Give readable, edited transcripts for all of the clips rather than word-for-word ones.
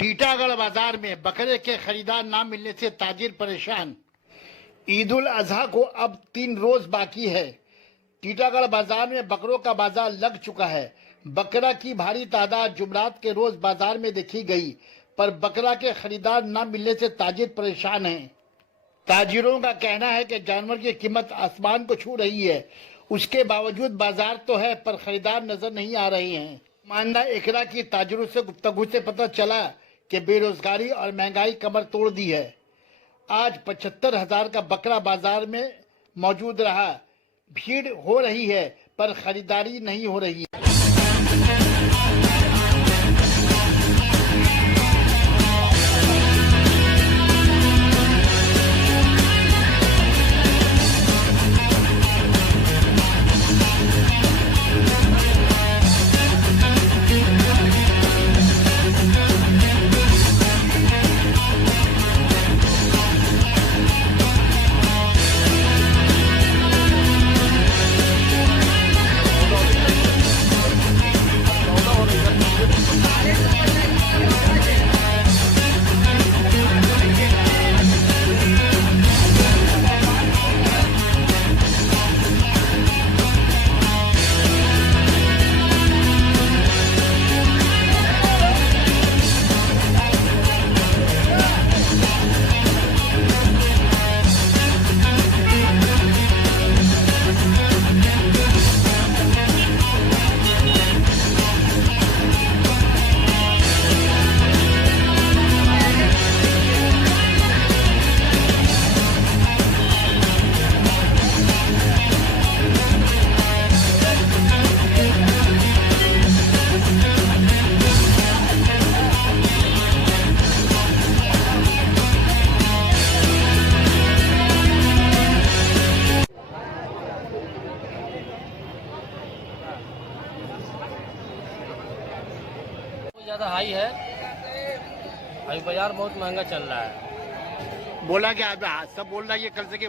टीटागढ़ बाजार में बकरे के खरीदार न मिलने से ताजिर परेशान। ईद उल अजहा को अब 3 रोज बाकी है। टीटागढ़ बाजार में बकरों का बाजार लग चुका है। बकरा की भारी तादाद जुमरात के रोज बाजार में देखी गई, पर बकरा के खरीदार न मिलने से ताजिर परेशान हैं। ताजिरों का कहना है कि जानवर की कीमत आसमान को छू रही है। उसके बावजूद बाजार तो है, पर खरीदार नजर नहीं आ रहे हैं। मानना एकरा की ताजिरों से गुफ्तगू से पता चला कि बेरोजगारी और महंगाई कमर तोड़ दी है। आज 75,000 का बकरा बाजार में मौजूद रहा। भीड़ हो रही है, पर खरीदारी नहीं हो रही है। ज़्यादा हाई है। अभी बाजार बहुत महंगा चल रहा है। बोला क्या सब बोल रहा है ये कल से कि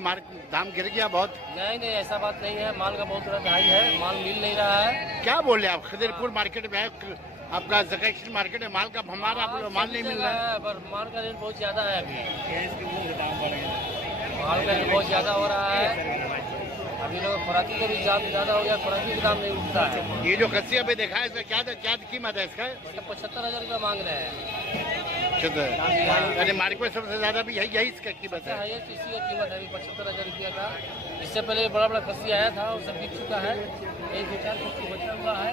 दाम गिर गया बहुत। नहीं नहीं, ऐसा बात नहीं है। माल का बहुत ज़्यादा हाई है, माल मिल नहीं रहा है। क्या बोल रहे हैं आप? खदीरपुर मार्केट में है, आपका जगह मार्केट है, माल का हमारा माल नहीं मिल रहा है। पर माल का रेट बहुत ज़्यादा है। अभी माल का रेट बहुत ज़्यादा हो रहा है। अभी लोग खुराकी का भी दाम ज़्यादा हो गया, खुराकी का दाम नहीं उठता है। ये जो खस्सी अभी देखा है इसका क्या कीमत है इसका? 75,000 रुपया मांग रहे हैं। यानी मार्केट में सबसे ज्यादा भी यही इसका कीमत है। हाईएस्ट इसी का कीमत है अभी 75,000 रुपया का। इससे पहले बड़ा बड़ा खस्सी आया था, वो सब बिक चुका है। एक 2-4 खस्सी बचा हुआ है।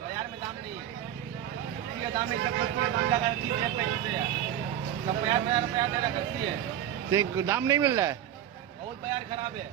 बाजार में दाम नहीं है। दाम है, सब दाम लगा 30-35 है। सब 50,000 रुपया दे रहा खस्सी है। दाम नहीं मिल रहा है। बहुत बाजार खराब है।